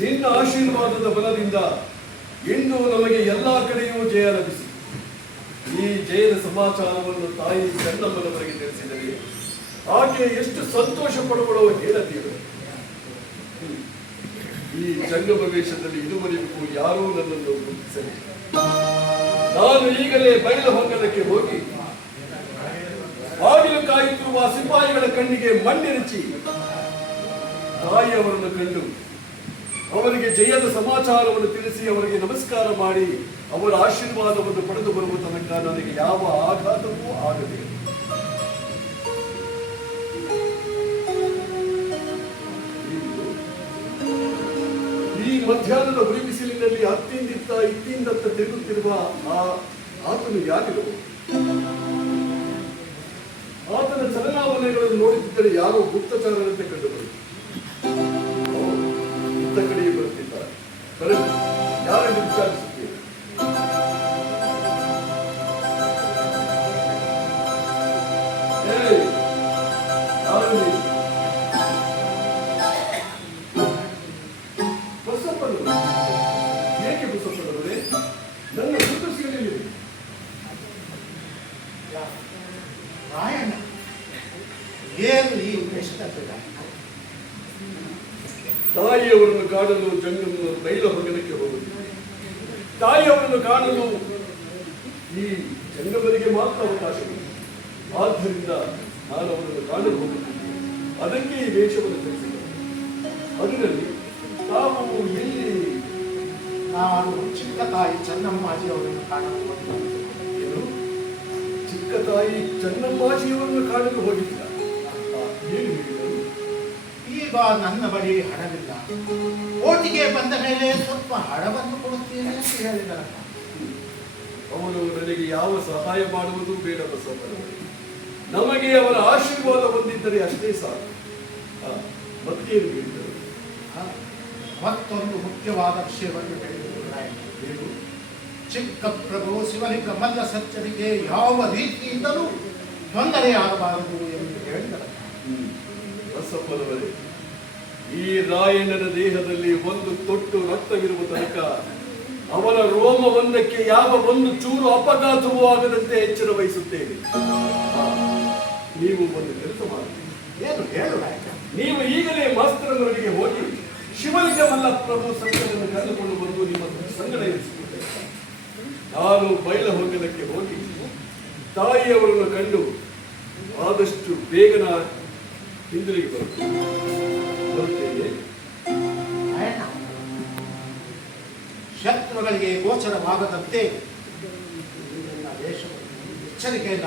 ನಿನ್ನ ಆಶೀರ್ವಾದದ ಬಲದಿಂದ ಇಂದು ನಮಗೆ ಎಲ್ಲಾ ಕಡೆಯೂ ಜಯ ಲಭಿಸಿ. ಈ ಜಯದ ಸಮಾಚಾರವನ್ನು ತಾಯಿ ಚೆನ್ನಮ್ಮನವರಿಗೆ ತಿಳಿಸಿದರೆ ಆಕೆ ಎಷ್ಟು ಸಂತೋಷ ಪಡುವ ಹೇಳತೀರು. ಈ ಜಂಗಮ ವೇಷದಲ್ಲಿ ಇದುವರೆಗೂ ಯಾರೂ ನನ್ನನ್ನು ಗುರುತಿಸಲಿ. ನಾನು ಈಗಲೇ ಬೈಲಹೊಂಗಲಕ್ಕೆ ಹೋಗಿ ಬಾಗಿಲು ಕಾಯುತ್ತಿರುವ ಸಿಪಾಯಿಗಳ ಕಣ್ಣಿಗೆ ಮಣ್ಣೆರಚಿ ತಾಯಿಯವರನ್ನು ಕಂಡು ಅವರಿಗೆ ಜಯದ ಸಮಾಚಾರವನ್ನು ತಿಳಿಸಿ ಅವರಿಗೆ ನಮಸ್ಕಾರ ಮಾಡಿ ಅವರ ಆಶೀರ್ವಾದವನ್ನು ಪಡೆದು ಬರುವ ತನಕ ನನಗೆ ಯಾವ ಆಘಾತವೂ ಆಗಲಿಲ್ಲ. ಈ ಮಧ್ಯಾಹ್ನದ ಹುರಿಬಿಸಿಲಿನಲ್ಲಿ ಇತ್ತಿಂದತ್ತ ತಿರುಗುತ್ತಿರುವ ಆತನು ಯಾರಿರೋ? ಆತನ ಚಲನಾವಲಯಗಳನ್ನು ನೋಡುತ್ತಿದ್ದರೆ ಯಾರೋ ಗುಪ್ತಚಾರರಂತೆ ಕಂಡುಬರು. ಇತ್ತ ಕಡೆಯೇ ಬರುತ್ತಿದ್ದಾರೆ. ಯಾರೆಂದು ವಿಚಾರಿಸುತ್ತೇವೆ. ಏಕೆ ಬಸಪ್ಪನವರೇ ನನ್ನ ಗುರುತಿಸಿರಲಿಲ್ಲ? ಏನು ಈ ಉದ್ದೇಶದ ತಾಯಿಯವರನ್ನು ಕಾಣಲು ಜಂಗಮ ಬೈಲಹೊಂಗಲಕ್ಕೆ ಹೋಗುತ್ತಿದ್ದೆ. ತಾಯಿಯವರನ್ನು ಕಾಣಲು ಈ ಜಂಗಮರಿಗೆ ಮಾತ್ರ ಅವಕಾಶವಿದೆ. ಆದ್ದರಿಂದ ನಾನು ಅವರನ್ನು ಕಾಣಲು ಹೋಗುತ್ತಿದ್ದೆ. ಅದಕ್ಕೆ ಈ ವೇಷವನ್ನು ಧರಿಸಿದೆ. ಅದರಲ್ಲಿ ತಾವು ಎಲ್ಲಿ? ನಾನು ಚಿಕ್ಕ ತಾಯಿ ಚೆನ್ನಮ್ಮಾಜಿಯವರನ್ನು ಕಾಣಲು ಹೋಗಿದ್ದೆ. ಚಿಕ್ಕ ತಾಯಿ ಚೆನ್ನಮ್ಮಾಜಿಯವರನ್ನು ಕಾಣಲು ಹೋಗಿದ್ದ. ಏನು ಹೇಳಿದರು? ಈಗ ನನ್ನ ಬಳಿ ಹಣವಿಲ್ಲ, ಓಟಿಗೆ ಬಂದ ಮೇಲೆ ಸ್ವಲ್ಪ ಹಣವನ್ನು ಕೊಡುತ್ತೇನೆ ಅಂತ ಹೇಳಿದರಪ್ಪ. ಅವನು ನನಗೆ ಯಾವ ಸಹಾಯ ಮಾಡುವುದು ಬೇಡ ಬಸವನವರೇ. ನಮಗೆ ಅವರ ಆಶೀರ್ವಾದ ಹೊಂದಿದ್ದರೆ ಅಷ್ಟೇ ಸಾಕು. ಮತ್ತೇನು ಹೇಳಿದರು? ಮತ್ತೊಂದು ಮುಖ್ಯವಾದ ವಿಷಯವನ್ನು ಹೇಳಿದರು. ಚಿಕ್ಕ ಪ್ರಭು ಶಿವಲಿಂಗ ಮಲ್ಲ ಸಜ್ಜನಿಗೆ ಯಾವ ರೀತಿಯಿಂದಲೂ ತೊಂದರೆಯಾಗಬಾರದು ಎಂದು ಹೇಳಿದರು. ಬಸಪ್ಪನವರೇ, ಈ ರಾಯಣ್ಣನ ದೇಹದಲ್ಲಿ ಒಂದು ತೊಟ್ಟು ರಕ್ತವಿರುವ ತನಕ ಅವನ ರೋಮವೊಂದಕ್ಕೆ ಯಾವ ಒಂದು ಚೂರು ಅಪಘಾತವೂ ಆಗದಂತೆ ಎಚ್ಚರ ವಹಿಸುತ್ತೇನೆ. ನೀವು ಒಂದು ಕೆಲಸ ಮಾಡಿ. ಏನು ಹೇಳು? ನೀವು ಈಗಲೇ ಮಾಸ್ತರನವರಿಗೆ ಹೋಗಿ ಶಿವಲಿಂಗ ಮಲ್ಲ ಪ್ರಭು ಸಂಘವನ್ನು ಕರೆದುಕೊಂಡು ಬಂದು ನಿಮ್ಮ ಸಂಗಡ ಇರಿಸಿಕೊಟ್ಟೆ. ನಾನು ಬೈಲಹೊಂಗಲಕ್ಕೆ ಹೋಗಿ ತಾಯಿಯವರನ್ನು ಕಂಡು ಆದಷ್ಟು ಬೇಗನ ಹಿಂದಿರುಗಿ ಬರುತ್ತೇನೆ. ಶತ್ರುಗಳಿಗೆ ಗೋಚರವಾಗದಂತೆ ದೇಶವನ್ನು ಎಚ್ಚರಿಕೆಯಿಂದ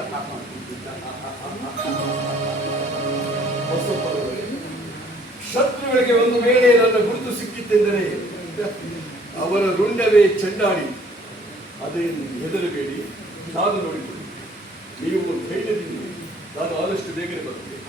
ಶತ್ರುಗಳಿಗೆ ಒಂದು ವೇಳೆ ನನ್ನ ಗುರುತು ಸಿಕ್ಕಿತ್ತೆಂದರೆ ಅವರ ರುಂಡವೇ ಚೆಂಡಾಡಿ. ಅದೇನು ಹೆದರಬೇಡಿ, ನಾನು ನೋಡಿಕೊಳ್ಳಿ. ನೀವು ಧೈರ್ಯದಿಂದ ನಾನು ಆದಷ್ಟು ಬೇಗನೆ ಬರ್ತೇನೆ.